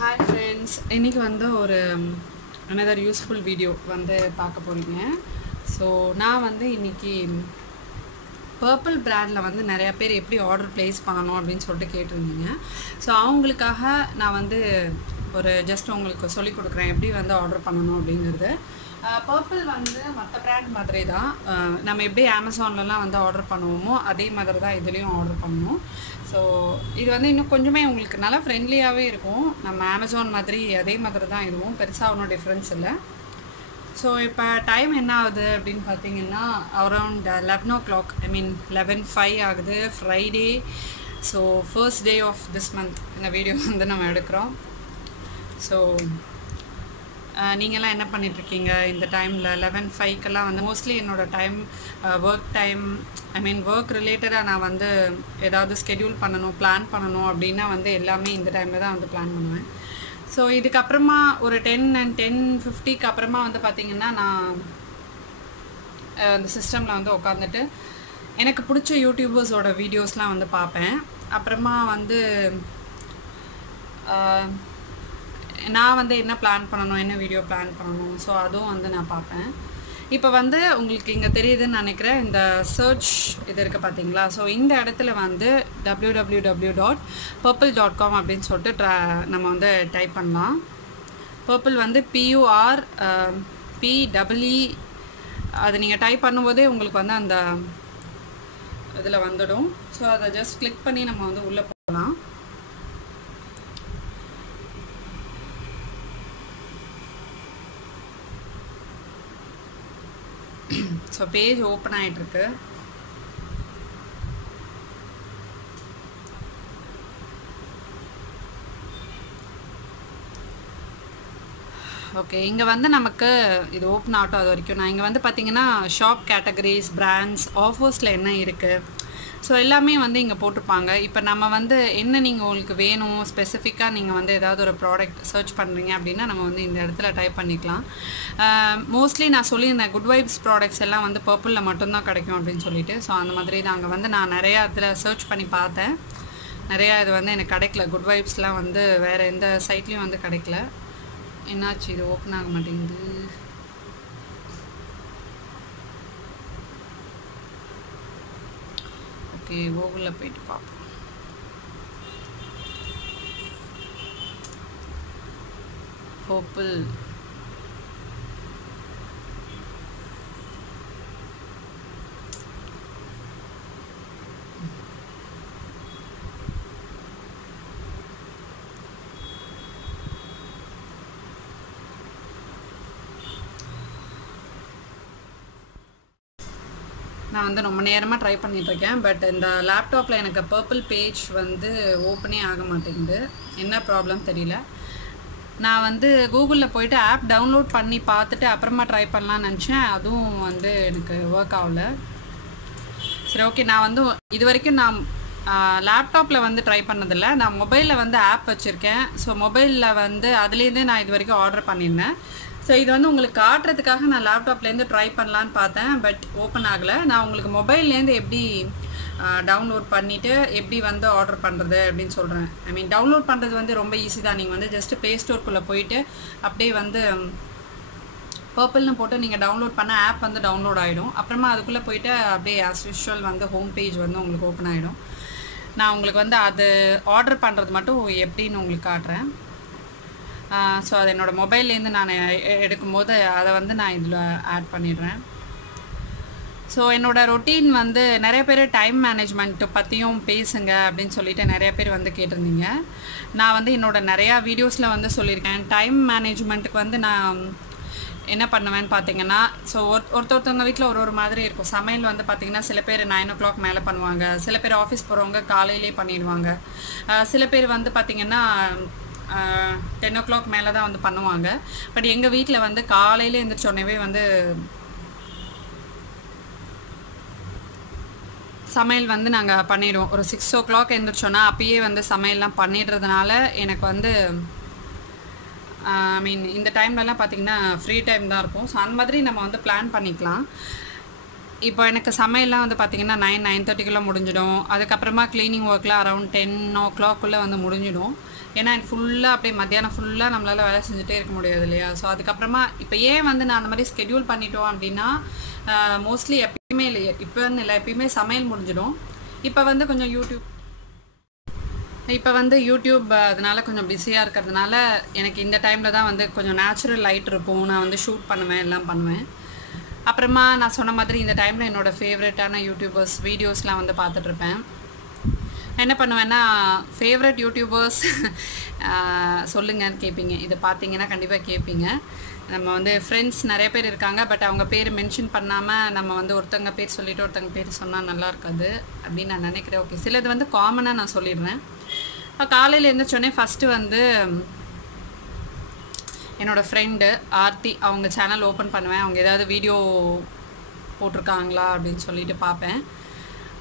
Hi friends, இன்னைக்கு வந்து ஒரு another useful video வந்து பார்க்க போறீங்க. ஸோ நான் வந்து இன்னைக்கு பர்பிள் பிராண்டில் வந்து நிறையா பேர் எப்படி ஆர்டர் ப்ளேஸ் பண்ணணும் அப்படின்னு சொல்லிட்டு கேட்டிருந்தீங்க. ஸோ அவங்களுக்காக நான் வந்து ஒரு ஜஸ்ட் உங்களுக்கு சொல்லி கொடுக்குறேன் எப்படி வந்து ஆர்டர் பண்ணணும் அப்படிங்கிறது. பர்பிள் வந்து மற்ற பிராண்ட் மாதிரி தான், நம்ம எப்படி அமேசான்லலாம் வந்து ஆர்டர் பண்ணுவோமோ அதே மாதிரி தான் இதுலேயும் ஆர்டர் பண்ணணும். ஸோ இது வந்து இன்னும் கொஞ்சமே உங்களுக்கு நல்லா ஃப்ரெண்ட்லியாகவே இருக்கும். நம்ம அமேசான் மாதிரி அதே மாதிரி தான் இதுவும், பெருசாக ஒன்றும் டிஃப்ரென்ஸ் இல்லை. ஸோ இப்போ டைம் என்ன ஆகுது அப்படின்னு பார்த்தீங்கன்னா அரவுண்ட் 11 o'clock, ஐ மீன் 11:05 ஆகுது, Friday. So first day of this month இந்த வீடியோ வந்து நம்ம எடுக்கிறோம். ஸோ நீங்கள்லாம் என்ன பண்ணிகிட்ருக்கீங்க இந்த டைமில்? 11:05 வந்து மோஸ்ட்லி என்னோடய டைம் ஒர்க் டைம், ஐ மீன் ஒர்க் ரிலேட்டடாக நான் வந்து ஏதாவது ஸ்கெடியூல் பண்ணணும், பிளான் பண்ணணும் அப்படின்னா வந்து எல்லாமே இந்த டைமில் தான் வந்து பிளான் பண்ணுவேன். ஸோ இதுக்கப்புறமா ஒரு 10 and 10:50 அப்புறமா வந்து பார்த்திங்கன்னா நான் அந்த சிஸ்டமில் வந்து உட்காந்துட்டு எனக்கு பிடிச்ச யூடியூபர்ஸோட வீடியோஸ்லாம் வந்து பார்ப்பேன். அப்புறமா வந்து நான் வந்து என்ன பிளான் பண்ணணும், என்ன வீடியோ பிளான் பண்ணணும், ஸோ அதுவும் வந்து நான் பார்ப்பேன். இப்போ வந்து உங்களுக்கு இங்கே தெரியுதுன்னு நினைக்கிறேன், இந்த சர்ச் இது இருக்குது பார்த்தீங்களா? ஸோ இந்த இடத்துல வந்து www.purple.com அப்படின்னு சொல்லிட்டு நம்ம வந்து டைப் பண்ணலாம். பர்பிள் வந்து PURPEE அது நீங்கள் டைப் பண்ணும்போதே உங்களுக்கு வந்து அந்த இதில் வந்துடும். ஸோ அதை ஜஸ்ட் கிளிக் பண்ணி நம்ம வந்து உள்ளே போகலாம். ஸோ பேஜ் ஓப்பன் ஆகிட்டுருக்கு. ஓகே, இங்கே வந்து நமக்கு இது ஓப்பன் ஆகட்டும் அது வரைக்கும். நான் இங்கே வந்து பார்த்திங்கன்னா ஷாப் கேட்டகரிஸ், பிராண்ட்ஸ், ஆஃபர்ஸில் என்ன இருக்குது, ஸோ எல்லாமே வந்து இங்கே போட்டிருப்பாங்க. இப்போ நம்ம வந்து என்ன நீங்கள் உங்களுக்கு வேணும் ஸ்பெசிஃபிக்காக நீங்கள் வந்து ஏதாவது ஒரு ப்ராடக்ட் சர்ச் பண்ணுறீங்க அப்படின்னா நம்ம வந்து இந்த இடத்துல டைப் பண்ணிக்கலாம். மோஸ்ட்லி நான் சொல்லியிருந்தேன் குட் வைப்ஸ் ப்ராடக்ட்ஸ் எல்லாம் வந்து பர்பிளில் மட்டும்தான் கிடைக்கும் அப்படின்னு சொல்லிட்டு. ஸோ அந்த மாதிரி தான் அங்கே வந்து நான் நிறையா இதில் சர்ச் பண்ணி பார்த்தேன். நிறையா இது வந்து எனக்கு கிடைக்கல, குட் வைப்ஸ்லாம் வந்து வேறு எந்த சைட்லேயும் வந்து கிடைக்கல. என்னாச்சு இது ஓப்பன் ஆக மாட்டேங்குது? ஓகே, கூகுளில் போயிட்டு பார்ப்போம். பர்பிள் நான் வந்து ரொம்ப நேரமாக ட்ரை பண்ணிகிட்ருக்கேன். பட் இந்த லேப்டாப்பில் எனக்கு பர்பிள் பேஜ் வந்து ஓப்பனே ஆக மாட்டேங்குது, என்ன ப்ராப்ளம் தெரியல. நான் வந்து கூகுளில் போயிட்டு ஆப் டவுன்லோட் பண்ணி பார்த்துட்டு அப்புறமா ட்ரை பண்ணலான்னு நினச்சேன், அதுவும் வந்து எனக்கு ஒர்க் ஆகலை. சரி, ஓகே. நான் வந்து இது வரைக்கும் நான் லேப்டாப்பில் வந்து ட்ரை பண்ணதில்லை, நான் மொபைலில் வந்து ஆப் வச்சுருக்கேன். ஸோ மொபைலில் வந்து அதுலேருந்தே நான் இது வரைக்கும் ஆர்டர் பண்ணியிருந்தேன். ஸோ இது வந்து உங்களுக்கு காட்டுறதுக்காக நான் லேப்டாப்லேருந்து ட்ரை பண்ணலான்னு பார்த்தேன், பட் ஓப்பன் ஆகலை. நான் உங்களுக்கு மொபைல்லேருந்து எப்படி டவுன்லோட் பண்ணிவிட்டு எப்படி வந்து ஆர்டர் பண்ணுறது அப்படின்னு சொல்கிறேன். ஐ மீன் டவுன்லோட் பண்ணுறது வந்து ரொம்ப ஈஸி தான். நீங்கள் வந்து ஜஸ்ட்டு ப்ளே ஸ்டோருக்குள்ளே போயிட்டு அப்படியே வந்து பர்பிள்னு போட்டு நீங்கள் டவுன்லோட் பண்ண ஆப் வந்து டவுன்லோட் ஆகிடும். அப்புறமா அதுக்குள்ளே போயிட்டு அப்படியே ஆஸ் யூஷுவல் வந்து ஹோம் பேஜ் வந்து உங்களுக்கு ஓப்பன் ஆகிடும். நான் உங்களுக்கு வந்து அது ஆர்டர் பண்ணுறது மட்டும் எப்படின்னு உங்களுக்கு காட்டுறேன். ஸோ அது என்னோடய மொபைல்லேருந்து நான் எடுக்கும்போது அதை வந்து நான் இதில் ஆட் பண்ணிடுறேன். ஸோ என்னோடய ரொட்டீன் வந்து நிறைய பேர் டைம் மேனேஜ்மெண்ட்டு பற்றியும் பேசுங்க அப்படின்னு சொல்லிட்டு நிறைய பேர் வந்து கேட்டிருந்தீங்க. நான் வந்து என்னோடய நிறையா வீடியோஸில் வந்து சொல்லியிருக்கேன். டைம் மேனேஜ்மெண்ட்டுக்கு வந்து நான் என்ன பண்ணுவேன்னு பார்த்தீங்கன்னா, ஸோ ஒருத்தவங்க வீட்டில் ஒரு மாதிரி இருக்கும். சமையல் வந்து பார்த்திங்கன்னா சில பேர் 9 o'clock மேலே பண்ணுவாங்க, சில பேர் ஆஃபீஸ் போகிறவங்க காலையிலே பண்ணிடுவாங்க, சில பேர் வந்து பார்த்திங்கன்னா 10 o'clock மேலே தான் வந்து பண்ணுவாங்க. பட் எங்கள் வீட்டில் வந்து காலையில் எழுந்திரிச்சோடனே வந்து சமையல் வந்து நாங்கள் பண்ணிவிடுவோம். ஒரு 6 o'clock எழுந்திரிச்சோன்னா அப்பயே வந்து சமையல்லாம் பண்ணிடுறதுனால எனக்கு வந்து ஐ மீன் இந்த டைம்லலாம் பார்த்திங்கன்னா ஃப்ரீ டைம் தான் இருக்கும். ஸோ அந்த மாதிரி நம்ம வந்து பிளான் பண்ணிக்கலாம். இப்போ எனக்கு சமையல்லாம் வந்து பார்த்திங்கன்னா 9-9:30 முடிஞ்சிடும். அதுக்கப்புறமா க்ளீனிங் ஒர்க்லாம் அரௌண்ட் 10 o'clock வந்து முடிஞ்சிடும். ஏன்னா ஃபுல்லாக அப்படியே மத்தியானம் ஃபுல்லாக நம்மளால் வேலை செஞ்சுட்டே இருக்க முடியாது இல்லையா. ஸோ அதுக்கப்புறமா இப்போ ஏன் வந்து நான் அந்த மாதிரி ஸ்கெடியூல் பண்ணிட்டோம் அப்படின்னா, மோஸ்ட்லி எப்பயுமே இல்லையே, இப்போன்னு இல்லை, எப்பயுமே சமையல் முடிஞ்சிடும். இப்போ வந்து கொஞ்சம் யூடியூப் அதனால கொஞ்சம் பிஸியாக இருக்கிறதுனால எனக்கு இந்த டைமில் தான் வந்து கொஞ்சம் நேச்சுரல் லைட் இருக்கும், நான் வந்து ஷூட் பண்ணுவேன், எல்லாம் பண்ணுவேன். அப்புறமா நான் சொன்ன மாதிரி இந்த டைமில் என்னோடய ஃபேவரட்டான யூடியூபர்ஸ் வீடியோஸ்லாம் வந்து பார்த்துட்ருப்பேன். என்ன பண்ணுவேன்னா, ஃபேவரட் யூடியூபர்ஸ் சொல்லுங்கன்னு கேட்பீங்க. இதை பார்த்தீங்கன்னா கண்டிப்பாக கேட்பீங்க. நம்ம வந்து ஃப்ரெண்ட்ஸ் நிறைய பேர் இருக்காங்க, பட் அவங்க பேர் மென்ஷன் பண்ணாமல் நம்ம வந்து ஒருத்தங்க பேர் சொல்லிவிட்டு ஒருத்தங்க பேர் சொன்னால் நல்லா இருக்காது அப்படின்னு நான் நினைக்கிறேன். ஓகே, சிலது வந்து காமனாக நான் சொல்லிடுறேன். இப்போ காலையில் எழுந்திரிச்சோடனே ஃபஸ்ட்டு வந்து என்னோடய ஃப்ரெண்டு ஆர்த்தி அவங்க சேனல் ஓப்பன் பண்ணுவேன். அவங்க ஏதாவது வீடியோ போட்டிருக்காங்களா அப்படின்னு சொல்லிட்டு பார்ப்பேன்.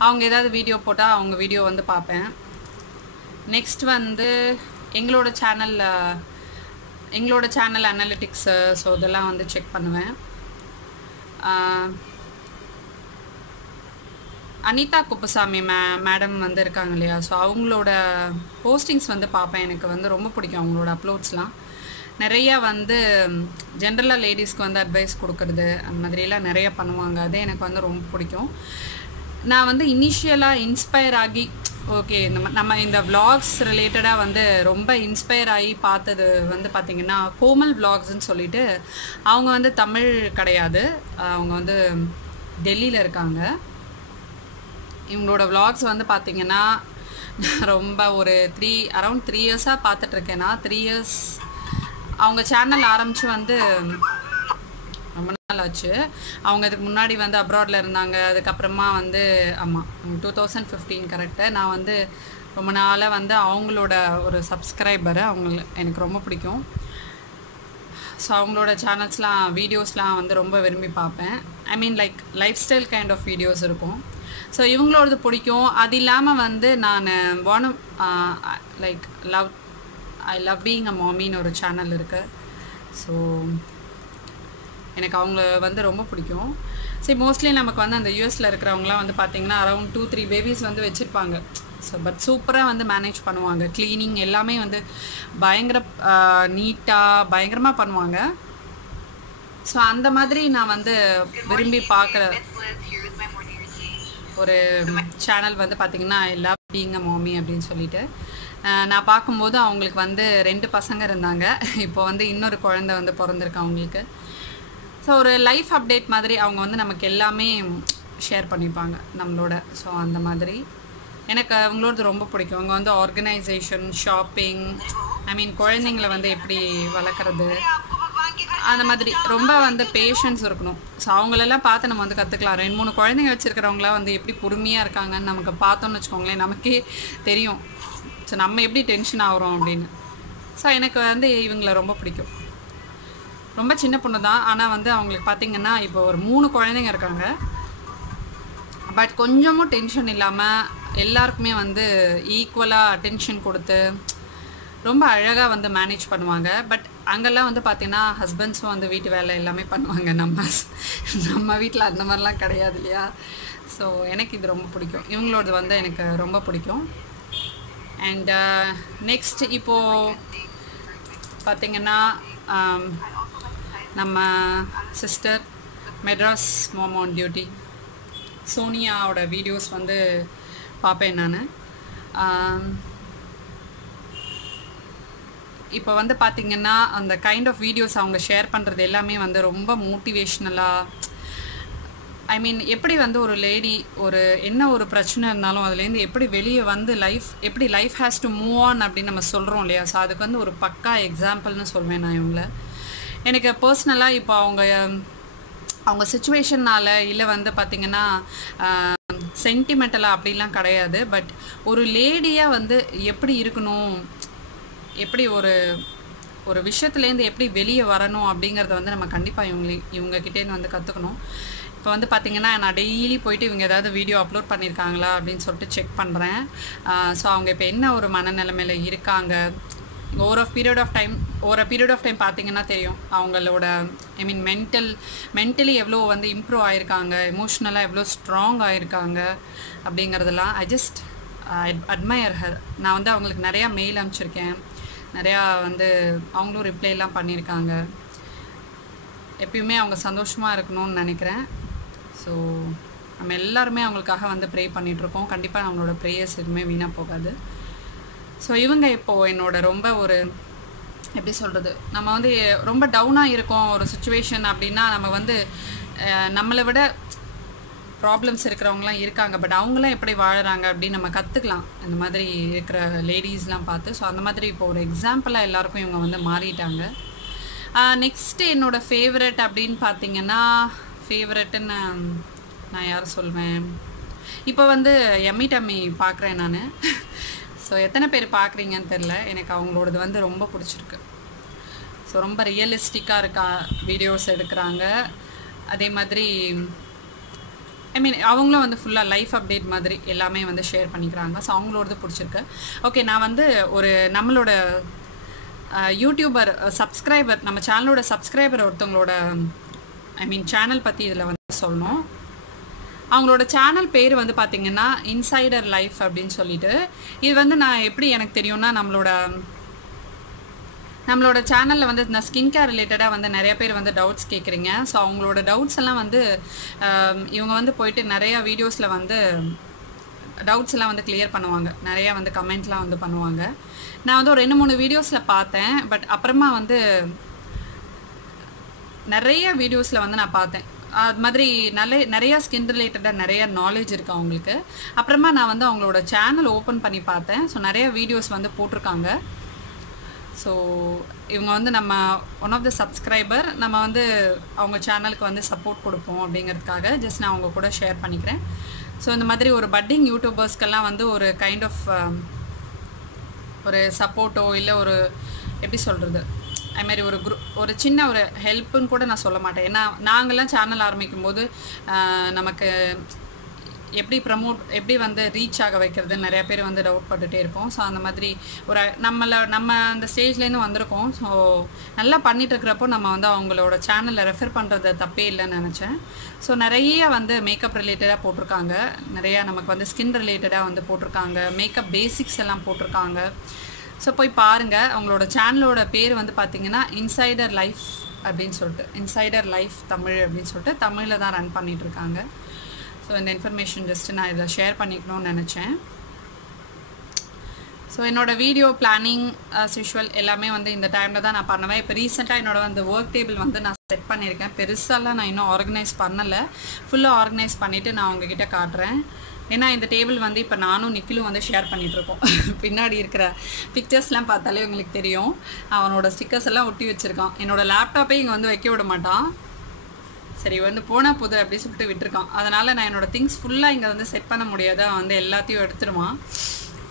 அவங்க ஏதாவது வீடியோ போட்டால் அவங்க வீடியோ வந்து பார்ப்பேன். நெக்ஸ்ட் வந்து எங்களோட சேனல் அனலிட்டிக்ஸு, ஸோ இதெல்லாம் வந்து செக் பண்ணுவேன். அனிதா குப்புசாமி மேடம் வந்து இருக்காங்க இல்லையா, ஸோ அவங்களோட போஸ்டிங்ஸ் வந்து பார்ப்பேன். எனக்கு வந்து ரொம்ப பிடிக்கும் அவங்களோட அப்லோட்ஸ்லாம். நிறையா வந்து ஜென்ரலாக லேடிஸ்க்கு வந்து அட்வைஸ் கொடுக்குறது அந்த மாதிரிலாம் நிறையா பண்ணுவாங்க. அதே எனக்கு வந்து ரொம்ப பிடிக்கும். நான் வந்து இனிஷியலாக இன்ஸ்பயர் ஆகி, ஓகே நம்ம இந்த விளாக்ஸ் ரிலேட்டடாக வந்து ரொம்ப இன்ஸ்பயர் ஆகி பார்த்தது வந்து பார்த்திங்கன்னா கோமல் விளாக்ஸ்ன்னு சொல்லிட்டு, அவங்க வந்து தமிழ் கிடையாது, அவங்க வந்து டெல்லியில் இருக்காங்க. இவங்களோட விளாக்ஸ் வந்து பார்த்திங்கன்னா ரொம்ப ஒரு அரௌண்ட் 3 இயர்ஸாக பார்த்துட்ருக்கேன். நான் 3 இயர்ஸ் அவங்க சேனல் ஆரம்பித்து வந்து ரொம்ப நாள் ஆச்சு. அவங்க அதுக்கு முன்னாடி வந்து அப்ராடில் இருந்தாங்க. அதுக்கப்புறமா வந்து ஆமாம் 2015 கரெக்டு. நான் வந்து ரொம்ப நாளாக வந்து அவங்களோட ஒரு சப்ஸ்கிரைபரு, எனக்கு ரொம்ப பிடிக்கும். ஸோ அவங்களோட சேனல்ஸ்லாம் வீடியோஸ்லாம் வந்து ரொம்ப விரும்பி பார்ப்பேன். I mean like lifestyle kind of videos இருக்கும். ஸோ இவங்களோடது பிடிக்கும். அது இல்லாமல் வந்து நான் ஐ லவ் பீயிங் அ மாமின்னு ஒரு சேனல் இருக்குது. ஸோ எனக்கு அவங்கள வந்து ரொம்ப பிடிக்கும். சரி, மோஸ்ட்லி நமக்கு வந்து அந்த யூஎஸில் இருக்கிறவங்களாம் வந்து பார்த்திங்கன்னா அரௌண்ட் 2-3 பேபிஸ் வந்து வச்சுருப்பாங்க. ஸோ பட் சூப்பராக வந்து மேனேஜ் பண்ணுவாங்க. க்ளீனிங் எல்லாமே வந்து பயங்கர நீட்டாக பயங்கரமாக பண்ணுவாங்க. ஸோ அந்த மாதிரி நான் வந்து விரும்பி பார்க்குற ஒரு சேனல் வந்து பார்த்திங்கன்னா ஐ லவ் பீயிங் அ மாமி அப்படின்னு சொல்லிட்டு. நான் பார்க்கும்போது அவங்களுக்கு வந்து 2 பசங்க இருந்தாங்க. இப்போ வந்து இன்னொரு குழந்தை வந்து பிறந்திருக்கு அவங்களுக்கு. ஸோ ஒரு லைஃப் அப்டேட் மாதிரி அவங்க வந்து நமக்கு எல்லாமே ஷேர் பண்ணிப்பாங்க நம்மளோட. ஸோ அந்த மாதிரி எனக்கு அவங்களோடது ரொம்ப பிடிக்கும். அவங்க வந்து ஆர்கனைசேஷன், ஷாப்பிங், ஐ மீன் குழந்தைங்களை வந்து எப்படி வளர்க்குறது, அந்த மாதிரி ரொம்ப வந்து பேஷன்ஸ் இருக்கணும். ஸோ அவங்களெல்லாம் பார்த்து நம்ம வந்து கற்றுக்கலாம். 2-3 குழந்தைங்க வச்சுருக்கிறவங்களாம் வந்து எப்படி பொறுமையாக இருக்காங்கன்னு நமக்கு பார்த்தோன்னு வச்சுக்கோங்களேன், நமக்கே தெரியும். ஸோ நம்ம எப்படி டென்ஷன் ஆகிறோம் அப்படின்னு. ஸோ எனக்கு வந்து இவங்களை ரொம்ப பிடிக்கும். ரொம்ப சின்ன பொண்ணு தான், ஆனால் வந்து அவங்களுக்கு பார்த்திங்கன்னா இப்போ ஒரு 3 குழந்தைங்க இருக்காங்க. பட் கொஞ்சமும் டென்ஷன் இல்லாமல் எல்லாருக்குமே வந்து ஈக்குவலாக அட்டென்ஷன் கொடுத்து ரொம்ப அழகாக வந்து மேனேஜ் பண்ணுவாங்க. பட் அங்கெல்லாம் வந்து பார்த்திங்கன்னா ஹஸ்பண்ட்ஸும் வந்து வீட்டு வேலை எல்லாமே பண்ணுவாங்க. நம்ம வீட்டில் அந்த மாதிரிலாம் கிடையாது இல்லையா. ஸோ எனக்கு இது ரொம்ப பிடிக்கும். இவங்களோடது வந்து எனக்கு ரொம்ப பிடிக்கும். அண்ட் நெக்ஸ்ட் இப்போது பார்த்திங்கன்னா நம்ம sister Madras mom on duty சோனியாவோட வீடியோஸ் வந்து பார்ப்பேன் நான். இப்போ வந்து பார்த்திங்கன்னா அந்த கைண்ட் ஆஃப் வீடியோஸ் அவங்க ஷேர் பண்ணுறது எல்லாமே வந்து ரொம்ப மோட்டிவேஷ்னலாக, ஐ மீன் எப்படி வந்து ஒரு லேடி என்ன ஒரு பிரச்சனை இருந்தாலும் அதுலேருந்து எப்படி வெளியே வந்து எப்படி life has to move on அப்படின்னு நம்ம சொல்கிறோம் இல்லையா. ஸோ அதுக்கு வந்து ஒரு பக்கா எக்ஸாம்பிள்னு சொல்வேன் நான் இவங்கள. எனக்கு பர்சனலாக இப்போ அவங்க சிச்சுவேஷன்னால் இல்லை வந்து பார்த்திங்கன்னா சென்டிமெண்டலாக அப்படிலாம் கிடையாது. பட் ஒரு லேடியாக வந்து எப்படி இருக்கணும், எப்படி ஒரு விஷயத்துலேருந்து எப்படி வெளியே வரணும் அப்படிங்கிறத வந்து நம்ம கண்டிப்பாக இவங்ககிட்டேருந்து வந்து கற்றுக்கணும். இப்போ வந்து பார்த்திங்கன்னா நான் டெய்லி போயிட்டு இவங்க ஏதாவது வீடியோ அப்லோட் பண்ணியிருக்காங்களா அப்படின்னு சொல்லிட்டு செக் பண்ணுறேன். ஸோ அவங்க இப்போ என்ன ஒரு மனநிலைமையில் இருக்காங்க, over a period of time பார்த்திங்கன்னா தெரியும் அவங்களோட ஐ மீன் மென்டலி எவ்வளோ வந்து இம்ப்ரூவ் ஆகிருக்காங்க, எமோஷ்னலாக எவ்வளோ ஸ்ட்ராங் ஆகிருக்காங்க அப்படிங்கிறதெல்லாம் ஐ ஜஸ்ட் அட்மையர் ஹர். நான் வந்து அவங்களுக்கு நிறையா மெயில் அனுப்பிச்சிருக்கேன், நிறையா வந்து அவங்களும் ரிப்ளைலாம் பண்ணியிருக்காங்க. எப்பயுமே அவங்க சந்தோஷமாக இருக்கணும்னு நினைக்கிறேன். ஸோ நம்ம எல்லாருமே அவங்களுக்காக வந்து ப்ரே பண்ணிகிட்ருக்கோம். கண்டிப்பாக நம்மளோட ப்ரேயர்ஸ் எதுவுமே வீணாக போகாது. ஸோ இவங்க இப்போது என்னோட ரொம்ப ஒரு எப்படி சொல்கிறது, நம்ம வந்து ரொம்ப டவுனாக இருக்கோம் ஒரு சுச்சுவேஷன் அப்படின்னா, நம்ம வந்து நம்மளை விட ப்ராப்ளம்ஸ் இருக்கிறவங்களாம் இருக்காங்க. பட் அவங்களாம் எப்படி வாழுறாங்க அப்படின்னு நம்ம கற்றுக்கலாம் இந்த மாதிரி இருக்கிற லேடிஸ்லாம் பார்த்து. ஸோ அந்த மாதிரி இப்போ ஒரு எக்ஸாம்பிளாக எல்லாருக்கும் இவங்க வந்து மாறிட்டாங்க. நெக்ஸ்ட்டு என்னோடய ஃபேவரட் அப்படின்னு பார்த்தீங்கன்னா, ஃபேவரட்டுன்னு நான் யார் சொல்வேன், இப்போ வந்து எம்மி டம்மி பார்க்குறேன் நான். ஸோ எத்தனை பேர் பார்க்குறீங்கன்னு தெரில, எனக்கு அவங்களோடது வந்து ரொம்ப பிடிச்சிருக்கு. ஸோ ரொம்ப ரியலிஸ்டிக்காக இருக்கா வீடியோஸ் எடுக்கிறாங்க. அதே மாதிரி ஐ மீன் அவங்களும் வந்து ஃபுல்லாக லைஃப் அப்டேட் மாதிரி எல்லாமே வந்து ஷேர் பண்ணிக்கிறாங்க. ஸோ அவங்களோடது பிடிச்சிருக்கு. ஓகே, நான் வந்து ஒரு நம்மளோட யூடியூபர் சப்ஸ்கிரைபர், நம்ம சேனலோட சப்ஸ்கிரைபர் ஒருத்தவங்களோட ஐ மீன் சேனல் பற்றி இதில் வந்து சொல்லணும். அவங்களோட சேனல் பேர் வந்து பார்த்திங்கன்னா இன்சைடர் லைஃப் அப்படின்னு சொல்லிட்டு. இது வந்து நான் எப்படி எனக்கு தெரியும்னா, நம்மளோட சேனலில் வந்து இந்த ஸ்கின் கேர் ரிலேட்டடாக வந்து நிறைய பேர் வந்து டவுட்ஸ் கேட்குறீங்க. ஸோ அவங்களோட டவுட்ஸ் எல்லாம் வந்து இவங்க வந்து போயிட்டு நிறையா வீடியோஸில் வந்து டவுட்ஸ் எல்லாம் வந்து கிளியர் பண்ணுவாங்க. நிறையா வந்து கமெண்ட்லாம் வந்து பண்ணுவாங்க. நான் வந்து ஒரு 2-3 வீடியோஸில் பார்த்தேன். பட் அப்புறமா வந்து நிறைய வீடியோஸில் வந்து நான் பார்த்தேன். அது மாதிரி நிறையா ஸ்கின் ரிலேட்டடாக நிறைய நாலேஜ் இருக்குது அவங்களுக்கு. அப்புறமா நான் வந்து அவங்களோட சேனல் ஓப்பன் பண்ணி பார்த்தேன். ஸோ நிறைய வீடியோஸ் வந்து போட்டிருக்காங்க. ஸோ இவங்க வந்து நம்ம ஒன் ஆஃப் த சப்ஸ்கிரைபர், நம்ம வந்து அவங்க சேனலுக்கு வந்து சப்போர்ட் கொடுப்போம் அப்படிங்கிறதுக்காக ஜஸ்ட் நான் அவங்க கூட ஷேர் பண்ணிக்கிறேன். ஸோ இந்த மாதிரி ஒரு பட்டிங் யூடியூபர்ஸ்க்கெல்லாம் வந்து ஒரு கைண்ட் ஆஃப் ஒரு சப்போர்ட்டோ இல்லை ஒரு எப்படி சொல்கிறது, அதுமாதிரி ஒரு சின்ன ஒரு ஹெல்ப்புன்னு கூட நான் சொல்ல மாட்டேன். ஏன்னா நாங்கள்லாம் சேனல் ஆரம்பிக்கும் போது நமக்கு எப்படி வந்து ரீச் ஆக வைக்கிறது நிறையா பேர் வந்து டவுட் பட்டுகிட்டே இருப்போம். ஸோ அந்த மாதிரி நம்ம அந்த ஸ்டேஜ்லேருந்து வந்திருக்கோம். ஸோ நல்லா பண்ணிட்டு இருக்கிறப்போ நம்ம வந்து அவங்களோட சேனலில் ரெஃபர் பண்ணுறது தப்பே இல்லைன்னு நினச்சேன். ஸோ நிறைய வந்து மேக்கப் ரிலேட்டடாக போட்டிருக்காங்க, நிறையா நமக்கு வந்து ஸ்கின் ரிலேட்டடாக வந்து போட்டிருக்காங்க, மேக்கப் பேசிக்ஸ் எல்லாம் போட்டிருக்காங்க. ஸோ போய் பாருங்கள். அவங்களோட சேனலோட பேர் வந்து பார்த்திங்கன்னா இன்சைடர் லைஃப் அப்படின்னு சொல்லிட்டு, இன்சைடர் லைஃப் தமிழ் அப்படின்னு சொல்லிட்டு தமிழில் தான் ரன் பண்ணிகிட்ருக்காங்க. ஸோ இந்த இன்ஃபர்மேஷன் ஜஸ்ட்டு நான் இதை ஷேர் பண்ணிக்கணும்னு நினச்சேன். ஸோ என்னோடய வீடியோ பிளானிங் யூஷுவல் எல்லாமே வந்து இந்த டைமில் தான் நான் பண்ணுவேன். இப்போ ரீசெண்டாக என்னோட அந்த ஒர்க் டேபிள் வந்து நான் செட் பண்ணியிருக்கேன். பெருசாலாம் நான் இன்னும் ஆர்கனைஸ் பண்ணலை. ஃபுல்லாக ஆர்கனைஸ் பண்ணிவிட்டு நான் உங்ககிட்ட காட்டுறேன். ஏன்னா இந்த டேபிள் வந்து இப்போ நானும் நிக்கிலும் வந்து ஷேர் பண்ணிகிட்ருக்கோம். பின்னாடி இருக்கிற பிக்சர்ஸ்லாம் பார்த்தாலே உங்களுக்கு தெரியும். அவனோட ஸ்டிக்கர்ஸ் எல்லாம் ஒட்டி வச்சுருக்கான். என்னோடய லேப்டாப்பே இங்கே வந்து வைக்க விட மாட்டான். சரி வந்து போனால் போது அப்படி சொல்லிட்டு விட்டுருக்கான். அதனால் நான் என்னோடய திங்ஸ் ஃபுல்லாக இங்கே வந்து செட் பண்ண முடியாது. அவன் வந்து எல்லாத்தையும் எடுத்துடுவான்.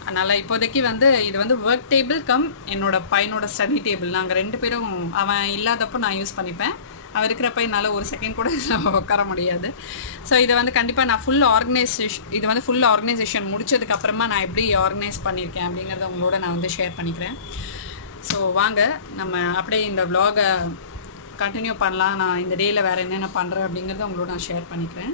அதனால் இப்போதைக்கு வந்து இது வந்து ஒர்க் டேபிள் கம் என்னோட பையனோட ஸ்டடி டேபிள். நாங்கள் 2 பேரும் அவன் இல்லாதப்போ நான் யூஸ் பண்ணிப்பேன். அவன் இருக்கிறப்ப என்னால் ஒரு செகண்ட் கூட உட்கார முடியாது. ஸோ இதை வந்து கண்டிப்பாக நான் ஃபுல் ஆர்கனைசேஷன் முடிச்சதுக்கப்புறமா நான் எப்படி ஆர்கனைஸ் பண்ணியிருக்கேன் அப்படிங்கிறத உங்களோட நான் வந்து ஷேர் பண்ணிக்கிறேன். ஸோ வாங்க நம்ம அப்படியே இந்த vlog-ஐ கண்டினியூ பண்ணலாம். நான் இந்த டேயில் வேறு என்னென்ன பண்ணுறேன் அப்படிங்கிறத உங்களோட நான் ஷேர் பண்ணிக்கிறேன்.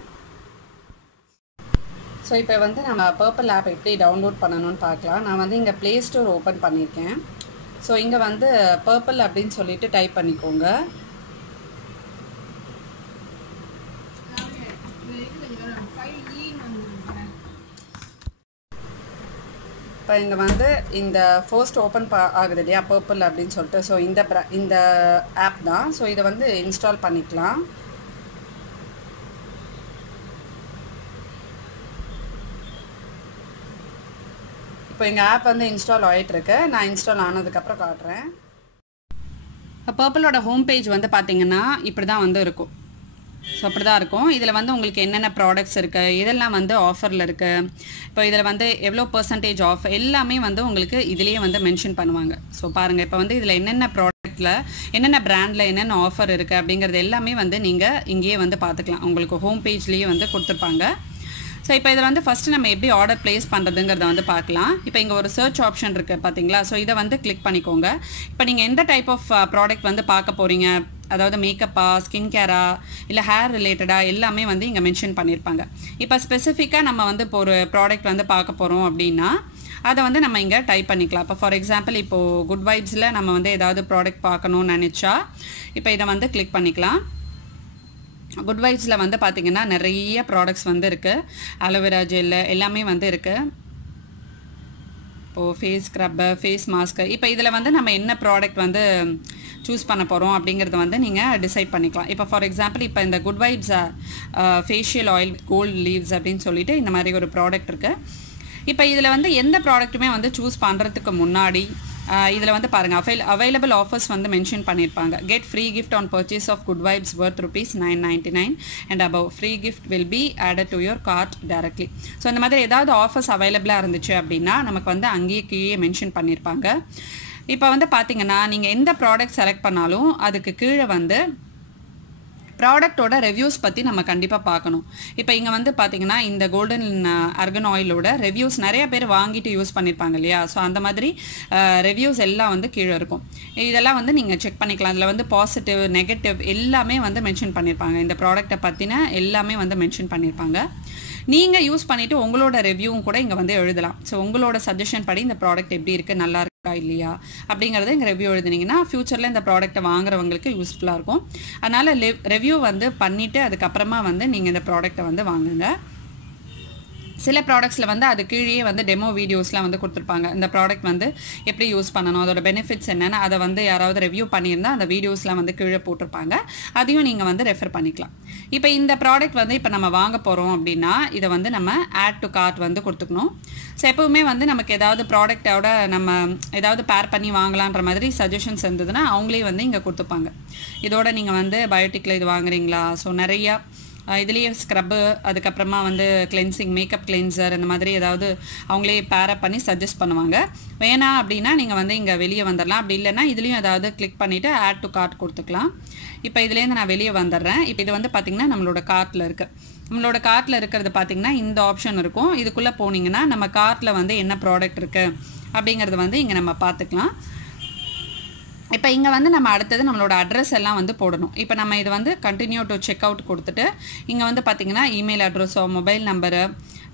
ஸோ இப்போ வந்து நம்ம பர்பிள் ஆப் எப்படி டவுன்லோட் பண்ணணும்னு பார்க்கலாம். நான் வந்து இங்கே ப்ளே ஸ்டோர் ஓப்பன் பண்ணியிருக்கேன். ஸோ இங்கே வந்து பர்பிள் அப்படின்னு சொல்லிட்டு டைப் பண்ணிக்கோங்க. இப்போ இங்கே வந்து இந்த ஃபர்ஸ்ட் ஓப்பன் ஆகுது இல்லையா பர்பிள் அப்படின்னு சொல்லிட்டு. ஸோ இந்த ஆப் தான். ஸோ இதை வந்து இன்ஸ்டால் பண்ணிக்கலாம். இப்போ எங்கள் ஆப் வந்து இன்ஸ்டால் ஆகிட்டுருக்கு. நான் இன்ஸ்டால் ஆனதுக்கப்புறம் காட்டுறேன். இப்போ பர்பிளோட ஹோம் பேஜ் வந்து பார்த்திங்கன்னா இப்படி தான் வந்து இருக்கும். ஸோ அப்படி தான் இருக்கும். இதில் வந்து உங்களுக்கு என்னென்ன ப்ராடக்ட்ஸ் இருக்குது, இதெல்லாம் வந்து ஆஃபரில் இருக்குது. இப்போ இதில் வந்து எவ்வளோ % ஆஃப் எல்லாமே வந்து உங்களுக்கு இதிலேயே வந்து மென்ஷன் பண்ணுவாங்க. ஸோ பாருங்கள், இப்போ வந்து இதில் என்னென்ன ப்ராடக்ட்டில் என்னென்ன பிராண்டில் என்னென்ன ஆஃபர் இருக்குது அப்படிங்கிறது எல்லாமே வந்து நீங்கள் இங்கேயே வந்து பார்த்துக்கலாம். உங்களுக்கு ஹோம் பேஜ்லேயே வந்து கொடுத்துருப்பாங்க. ஸோ இப்போ இதை வந்து ஃபஸ்ட்டு நம்ம எப்படி ஆர்டர் ப்ளேஸ் பண்ணுறதுங்கிறத வந்து பார்க்கலாம். இப்போ இங்கே ஒரு சர்ச் ஆப்ஷன் இருக்குது பார்த்தீங்களா. ஸோ இதை வந்து கிளிக் பண்ணிக்கோங்க. இப்போ நீங்கள் எந்த டைப் ஆஃப் ப்ராடக்ட் வந்து பார்க்க போகிறீங்க, அதாவது மேக்கப்பா, ஸ்கின் கேரா, இல்லை ஹேர் ரிலேட்டடாக எல்லாமே வந்து இங்கே மென்ஷன் பண்ணியிருப்பாங்க. இப்போ ஸ்பெசிஃபிக்காக நம்ம வந்து இப்போ ஒரு ப்ராடக்ட் வந்து பார்க்க போகிறோம் அப்படின்னா அதை வந்து நம்ம இங்கே டைப் பண்ணிக்கலாம். இப்போ ஃபார் எக்ஸாம்பிள் இப்போது குட் வைப்ஸில் நம்ம வந்து ஏதாவது ப்ராடக்ட் பார்க்கணும்னு நினச்சா இப்போ இதை வந்து கிளிக் பண்ணிக்கலாம். குட் வைப்ஸில் வந்து பார்த்திங்கன்னா நிறைய ப்ராடக்ட்ஸ் வந்து இருக்குது. அலோவேரா ஜெல் எல்லாமே வந்து இருக்குது. இப்போது ஃபேஸ் ஸ்க்ரப்பு, ஃபேஸ் மாஸ்க்கு, இப்போ இதில் வந்து நம்ம என்ன ப்ராடக்ட் வந்து சூஸ் பண்ண போகிறோம் அப்படிங்கிறத வந்து நீங்கள் டிசைட் பண்ணிக்கலாம். இப்போ ஃபார் எக்ஸாம்பிள் இப்போ இந்த good vibes facial oil gold leaves அப்படின்னு சொல்லிட்டு இந்த மாதிரி ஒரு ப்ராடக்ட் இருக்குது. இப்போ இதில் வந்து எந்த ப்ராடக்ட்டுமே வந்து சூஸ் பண்ணுறதுக்கு முன்னாடி இதில் வந்து பாருங்கள் அவைலபிள் ஆஃபர்ஸ் வந்து மென்ஷன் பண்ணியிருப்பாங்க. Get free gift on purchase of good vibes worth ₹999 and above. Free gift will be added to your cart directly. So இந்த மாதிரி ஏதாவது ஆஃபர்ஸ் அவைலபிளாக இருந்துச்சு அப்படின்னா நமக்கு வந்து அங்கேயே கீழே மென்ஷன் பண்ணியிருப்பாங்க. இப்போ வந்து பார்த்தீங்கன்னா நீங்கள் எந்த ப்ராடக்ட் செலக்ட் பண்ணாலும் அதுக்கு கீழே வந்து ப்ராடக்டோட ரிவ்யூஸ் பற்றி நம்ம கண்டிப்பாக பார்க்கணும். இப்போ இங்கே வந்து பார்த்திங்கன்னா இந்த கோல்டன் அர்கன் ஆயிலோட ரிவ்யூஸ் நிறைய பேர் வாங்கிட்டு யூஸ் பண்ணியிருப்பாங்க இல்லையா? ஸோ அந்த மாதிரி ரிவ்யூஸ் எல்லாம் வந்து கீழே இருக்கும். இதெல்லாம் வந்து நீங்கள் செக் பண்ணிக்கலாம். இதில் வந்து பாசிட்டிவ் நெகட்டிவ் எல்லாமே வந்து மென்ஷன் பண்ணியிருப்பாங்க. இந்த ப்ராடக்ட்டை பற்றின எல்லாமே வந்து மென்ஷன் பண்ணியிருப்பாங்க. நீங்கள் யூஸ் பண்ணிவிட்டு உங்களோட ரிவ்யூவும் கூட இங்கே வந்து எழுதலாம். ஸோ உங்களோட சஜஷன் படி இந்த ப்ராடக்ட் எப்படி இருக்குது, நல்லா இருக்கா இல்லையா அப்படிங்கிறத இங்கே ரிவ்யூ எழுதுனீங்கன்னா ஃப்யூச்சரில் இந்த ப்ராடக்ட்டை வாங்குறவங்களுக்கு யூஸ்ஃபுல்லாக இருக்கும். அதனால் ரிவ்யூ வந்து பண்ணிவிட்டு அதுக்கப்புறமா வந்து நீங்கள் இந்த ப்ராடக்ட்டை வந்து வாங்குங்க. சில ப்ராடக்ட்ஸில் வந்து அது கீழே வந்து டெமோ வீடியோஸ்லாம் வந்து கொடுத்துருப்பாங்க. இந்த ப்ராடக்ட் வந்து எப்படி யூஸ் பண்ணணும், அதோட பெனிஃபிட்ஸ் என்னென்னு அதை வந்து யாராவது ரிவ்யூ பண்ணியிருந்தால் அந்த வீடியோஸ்லாம் வந்து கீழே போட்டிருப்பாங்க. அதையும் நீங்கள் வந்து ரெஃபர் பண்ணிக்கலாம். இப்போ இந்த ப்ராடக்ட் வந்து இப்போ நம்ம வாங்க போகிறோம் அப்படின்னா இதை வந்து நம்ம ஆட் டு கார்ட் வந்து கொடுத்துக்கணும். ஸோ எப்போவுமே வந்து நமக்கு ஏதாவது ப்ராடக்டோட நம்ம ஏதாவது பேர் பண்ணி வாங்கலான்ற மாதிரி சஜஷன்ஸ் இருந்ததுன்னா அவங்களே வந்து இங்கே கொடுத்துப்பாங்க. இதோட நீங்கள் வந்து பயோட்டிக்கில் இது வாங்குறீங்களா, ஸோ நிறையா இதுலேயே ஸ்க்ரப்பு, அதுக்கப்புறமா வந்து கிளென்சிங், மேக்கப் கிளென்சர், இந்த மாதிரி ஏதாவது அவங்களே பேரப் பண்ணி சஜஸ்ட் பண்ணுவாங்க. வேணாம் அப்படின்னா நீங்கள் வந்து இங்கே வெளியே வந்துடலாம். அப்படி இல்லைன்னா இதுலேயும் ஏதாவது கிளிக் பண்ணிவிட்டு ஆட் டு கார்ட் கொடுத்துக்கலாம். இப்போ இதுலேருந்து நான் வெளியே வந்துடுறேன். இப்போ இது வந்து பார்த்திங்கன்னா நம்மளோட கார்ட்டில் இருக்குது. நம்மளோட கார்ட்டில் இருக்கிறது பார்த்திங்கன்னா இந்த ஆப்ஷன் இருக்கும். இதுக்குள்ளே போனீங்கன்னா நம்ம கார்ட்டில் வந்து என்ன ப்ராடக்ட் இருக்குது அப்படிங்கிறது வந்து இங்கே நம்ம பார்த்துக்கலாம். இப்போ இங்கே வந்து நம்ம அடுத்தது நம்மளோட அட்ரஸ் எல்லாம் வந்து போடணும். இப்போ நம்ம இது வந்து கண்டினியூ டு செக் அவுட் கொடுத்துட்டு இங்கே வந்து பார்த்திங்கன்னா இமெயில் அட்ரஸோ மொபைல் நம்பரு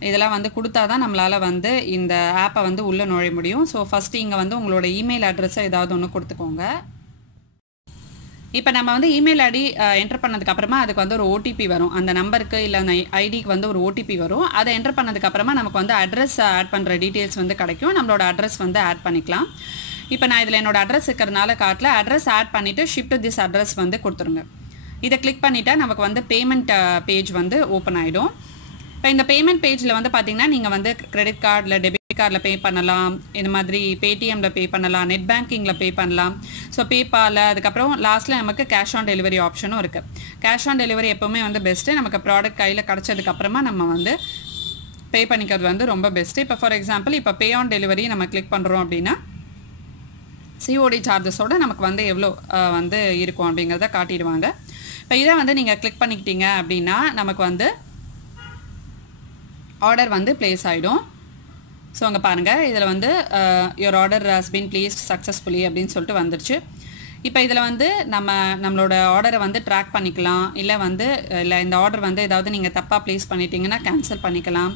இதெல்லாம் வந்து கொடுத்தா தான் நம்மளால் வந்து இந்த ஆப்பை வந்து உள்ளே நுழைய முடியும். ஸோ ஃபஸ்ட்டு இங்கே வந்து உங்களோட இமெயில் அட்ரஸை ஏதாவது ஒன்று கொடுத்துக்கோங்க. இப்போ நம்ம வந்து இமெயில் ஐடி என்டர் பண்ணதுக்கப்புறமா அதுக்கு வந்து ஒரு ஓடிபி வரும். அந்த நம்பருக்கு இல்லை அந்த ஐடிக்கு வந்து ஒரு ஓடிபி வரும். அதை என்டர் பண்ணதுக்கப்புறமா நமக்கு வந்து அட்ரஸ் ஆட் பண்ணுற டீட்டெயில்ஸ் வந்து கிடைக்கும். நம்மளோட அட்ரஸ் வந்து ஆட் பண்ணிக்கலாம். இப்போ நான் இதில் என்னோடய அட்ரஸ் இருக்கிறதுனால காட்டில் அட்ரஸ் ஆட் பண்ணிவிட்டு ஷிஃப்ட் டு திஸ் அட்ரஸ் வந்து கொடுத்துருங்க. இதை கிளிக் பண்ணிவிட்டா நமக்கு வந்து பேமெண்ட் பேஜ் வந்து ஓப்பன் ஆகிடும். இப்போ இந்த பேமெண்ட் பேஜில் வந்து பார்த்திங்கன்னா நீங்கள் வந்து கிரெடிட் கார்டில், டெபிட் கார்டில் பே பண்ணலாம், இந்த மாதிரி பேடிஎம்மில் பே பண்ணலாம், நெட் பேங்கிங்கில் பே பண்ணலாம். ஸோ பேபால், அதுக்கப்புறம் லாஸ்ட்டில் நமக்கு கேஷ் ஆன் டெலிவரி ஆப்ஷனும் இருக்குது. கேஷ் ஆன் டெலிவரி எப்போவுமே வந்து பெஸ்ட்டு. நமக்கு ப்ராடக்ட் கையில் கிடச்சதுக்கப்புறமா நம்ம வந்து பே பண்ணிக்கிறது வந்து ரொம்ப பெஸ்ட்டு. இப்போ ஃபார் எக்ஸாம்பிள் இப்போ பே ஆன் டெலிவரி நம்ம கிளிக் பண்ணுறோம் அப்படின்னா சிஓடி சார்ஜஸோடு நமக்கு வந்து எவ்வளோ வந்து இருக்கும் அப்படிங்கிறத காட்டிடுவாங்க. இப்போ இதை வந்து நீங்கள் கிளிக் பண்ணிக்கிட்டீங்க அப்படின்னா நமக்கு வந்து ஆர்டர் வந்து ப்ளேஸ் ஆகிடும். ஸோ அங்கே பாருங்கள் இதில் வந்து your order has been placed successfully அப்படின்னு சொல்லிட்டு வந்துடுச்சு. இப்போ இதில் வந்து நம்மளோட ஆர்டரை வந்து ட்ராக் பண்ணிக்கலாம். இல்லை இந்த ஆர்டர் வந்து ஏதாவது நீங்கள் தப்பாக ப்ளேஸ் பண்ணிட்டீங்கன்னா கேன்சல் பண்ணிக்கலாம்.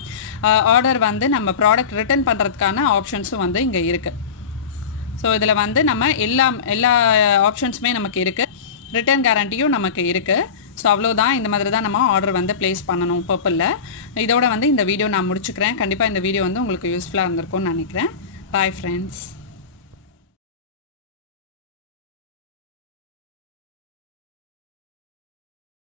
ஆர்டர் வந்து நம்ம ப்ராடக்ட் ரிட்டர்ன் பண்ணுறதுக்கான ஆப்ஷன்ஸும் வந்து இங்கே இருக்குது. ஸோ இதில் வந்து நம்ம எல்லா ஆப்ஷன்ஸுமே நமக்கு இருக்குது. ரிட்டர்ன் கேரண்டியும் நமக்கு இருக்குது. ஸோ அவ்வளோதான். இந்த மாதிரி தான் நம்ம ஆர்டர் வந்து ப்ளேஸ் பண்ணணும் பர்பிளில். இதோட வந்து இந்த வீடியோ நான் முடிச்சுக்கிறேன். கண்டிப்பாக இந்த வீடியோ வந்து உங்களுக்கு யூஸ்ஃபுல்லாக இருந்திருக்கும்னு நினைக்கிறேன். Bye friends.